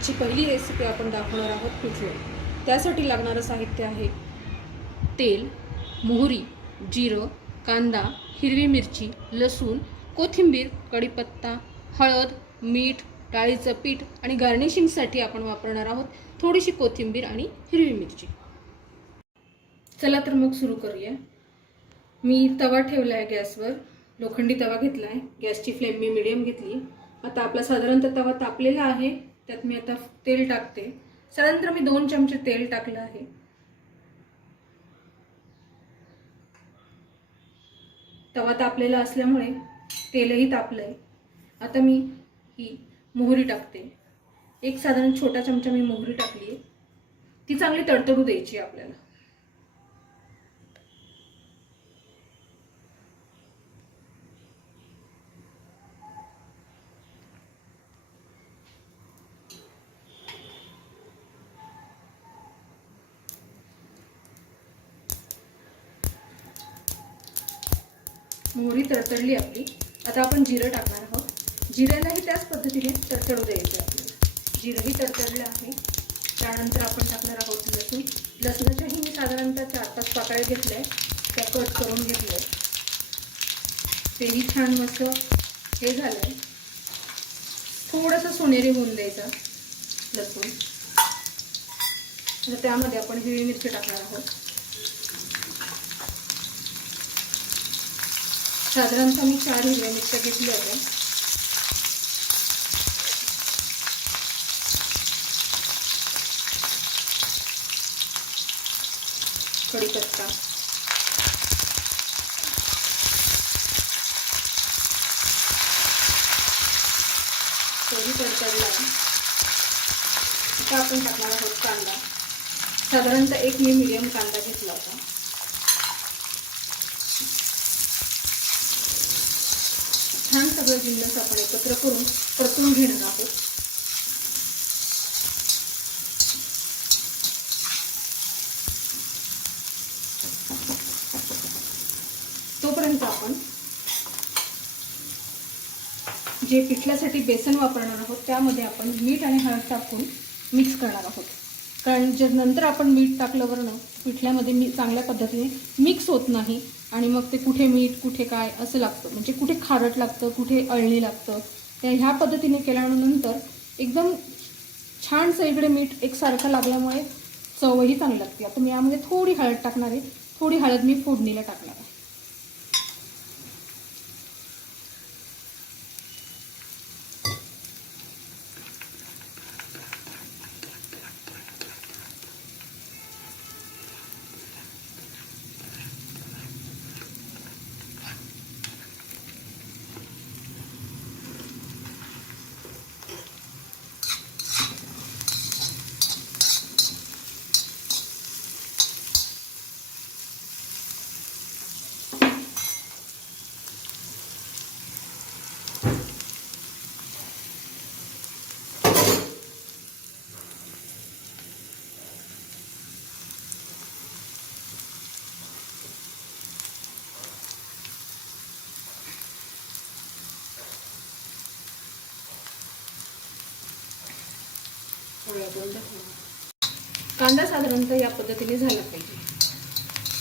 आजची पहिली रेसिपी आपण दाखवणार आहोत पिठले। त्यासाठी लागणारं साहित्य आहे तेल, मोहरी, जिरं, कांदा, हिरवी मिरची, लसूण, कोथिंबीर, कढीपत्ता, हळद, मीठ, डाळीचं पीठ आणि गार्निशिंगसाठी आपण वापरणार आहोत थोडीशी कोथिंबीर आणि हिरवी मिरची। चला तर मग सुरू करूया। मी तवा ठेवला आहे गॅसवर, लोखंडी तवा घेतला आहे। गॅसची फ्लेम मी मीडियम घेतली। आता आपला साधारणतः तवा तापलेला आहे, त्यात मी आता तेल टाकते। साधारणतः मी 2 चमचे तेल टाकलं आहे। तवा तापलेला असल्यामुळे तेलही तापलंय। आता मी ही मोहरी टाकते। एक साधारण छोटा चमचा मी मोहरी टाकली आहे। ती चांगली तडतडू द्यायची आपल्याला। मोहरी तडतडली आपली। आता आपण जिरं टाकणार आहोत। जिऱ्यालाही त्याच पद्धतीने तडतडू द्यायचे आपल्याला। जिरंही तडतडलं आहे। त्यानंतर आपण टाकणार आहोत लसूण। लसणाच्याही मी साधारणतः 4-5 पाकळ्या घेतल्या, त्या कट करून घेतल्या। तेही छान मस्त हे झालंय। थोडंसं सोनेरी होऊन द्यायचा लसूण। तर त्यामध्ये आपण हिरवी मिरची टाकणार आहोत। साधारणतः मी 4 हिरव्या मिरच्या घेतल्या होत्या। कढीपत्ता, तोही तडतडला। आता आपण टाकणार आहोत कांदा। साधारणतः एक मी मीडियम कांदा घेतला होता। छान सगळं जिन्नस आपण एकत्र करून परतून घेणार आहोत। तोपर्यंत आपण जे पिठल्यासाठी बेसन वापरणार आहोत त्यामध्ये आपण मीठ आणि हळद टाकून मिक्स करणार आहोत। कारण जे नंतर आपण मीठ टाकलं वरनं पिठल्यामध्ये चांगल्या पद्धतीने मिक्स होत नाही आणि मग ते कुठे मीठ कुठे काय असं लागतं, म्हणजे कुठे खारट लागतं कुठे अळणी लागतं। त्या ह्या पद्धतीने केल्यानंतर एकदम छान सगळीकडे मीठ एकसारखं लागल्यामुळे चवही चांगली लागते। आता मी यामध्ये थोडी हळद टाकणार आहे। थोडी हळद मी फोडणीला टाकणार आहे। कांदा साधारणतः या पद्धतीने झाला पाहिजे।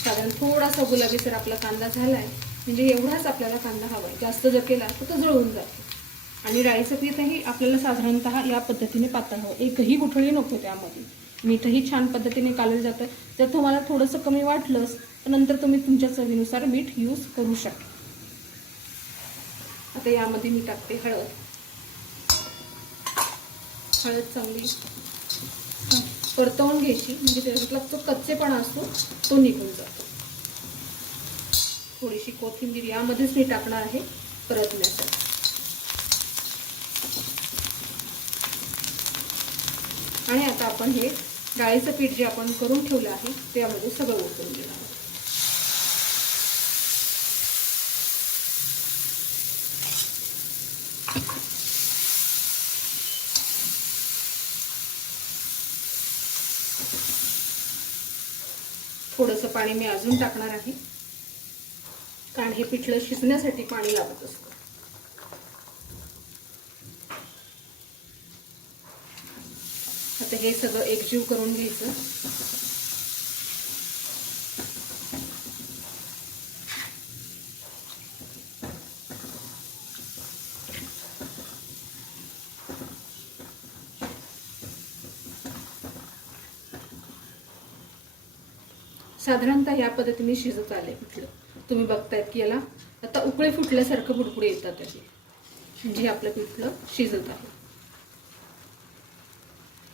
साधारण थोडासा गुलाबीसर आपला कांदा झालाय, म्हणजे एवढाच आपल्याला कांदा हवाय। जास्त जर केला तर तो जळून जातो। आणि डाळीचं पीठही आपल्याला साधारणतः या पद्धतीने पातळ हवं, एकही गुठळी नको त्यामध्ये। मीठही छान पद्धतीने कालवलं जातं। जर तुम्हाला थोडंसं कमी वाटलंच तर नंतर तुम्ही तुमच्या चवीनुसार मीठ यूज करू शकता। आता यामध्ये मी टाकते हळद। हळद चांगली परतवून घ्यायची, म्हणजे त्याच्यातला जो कच्चेपणा असतो तो निघून जातो। थोडीशी कोथिंबीर यामध्येच मी टाकणार आहे परतण्यासाठी। आणि आता आपण हे डाळीचं पीठ जे आपण करून ठेवलं आहे त्यामध्ये सगळं ओतून घेणार आहोत। थोडंसं पाणी मी अजून टाकणार आहे, कारण हे पिठलं शिजण्यासाठी पाणी लागत असतं। आता हे सगळं एकजीव करून घ्यायचं. साधारणतः या पद्धतीने शिजत आले पिठलं. तुम्ही बघतायत की याला आता उकळे फुटल्यासारखं बुडबुडे येतात आहे, म्हणजे आपलं पिठलं शिजत आहे.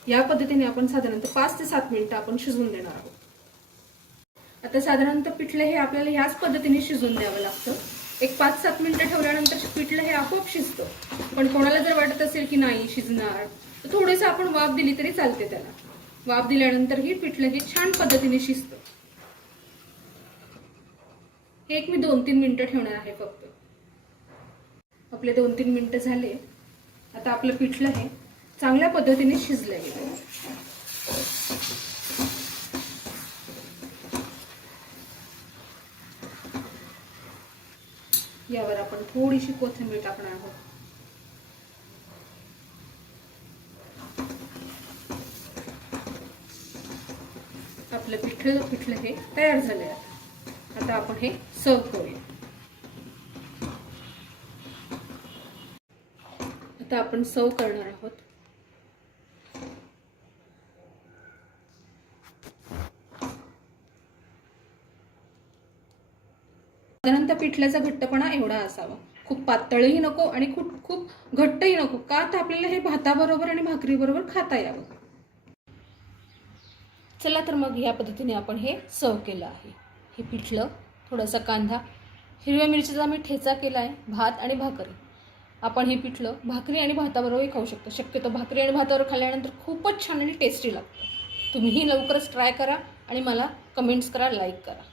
या पद्धतीने आपण साधारणतः 5 ते 7 मिनिटं आपण शिजवून देणार आहोत. आता साधारणतः पिठलं हे आपल्याला ह्याच पद्धतीने शिजवून द्यावं लागतं. एक 5-7 मिनिटं ठेवल्यानंतर पिठलं हे आपोआप शिजतं. पण कोणाला जर वाटत असेल की नाही शिजणार तर थोडंसं आपण वाफ दिली तरी चालते. त्याला वाफ दिल्यानंतर हे पिठलं हे छान पद्धतीने शिजतं. हे एक मी 2-3 मिनिटं ठेवणार आहे फक्त. आपले 2-3 मिनिटं झाले. आता आपलं पिठलं हे चांगल्या पद्धतीने शिजलं गेलं. यावर आपण थोडीशी कोथिंबीर टाकणार आहोत. आपलं पिठलं हे तयार झाले आहे. आता आपण हे सर्व करूया. आता आपण सर्व करणार आहोत. साधारणतः पिठल्याचा घट्टपणा एवढा असावा. खूप पातळही नको आणि खूप घट्टही नको, का तर आपल्याला हे भाताबरोबर आणि भाकरीबरोबर खाता यावं. चला तर मग या पद्धतीने आपण हे सर्व केलं आहे. हे पिठलं, थोडासा कांदा, हिरव्या मिरचीचा मी ठेचा केला आहे, भात आणि भाकरी. आपण हे पिठलं भाकरी आणि भाताबरोबरही खाऊ शकतो. शक्यतो भाकरी आणि भाताबरोबर खाल्ल्यानंतर खूपच छान आणि टेस्टी लागतं. तुम्हीही लवकरच ट्राय करा आणि मला कमेंट्स करा, लाईक करा.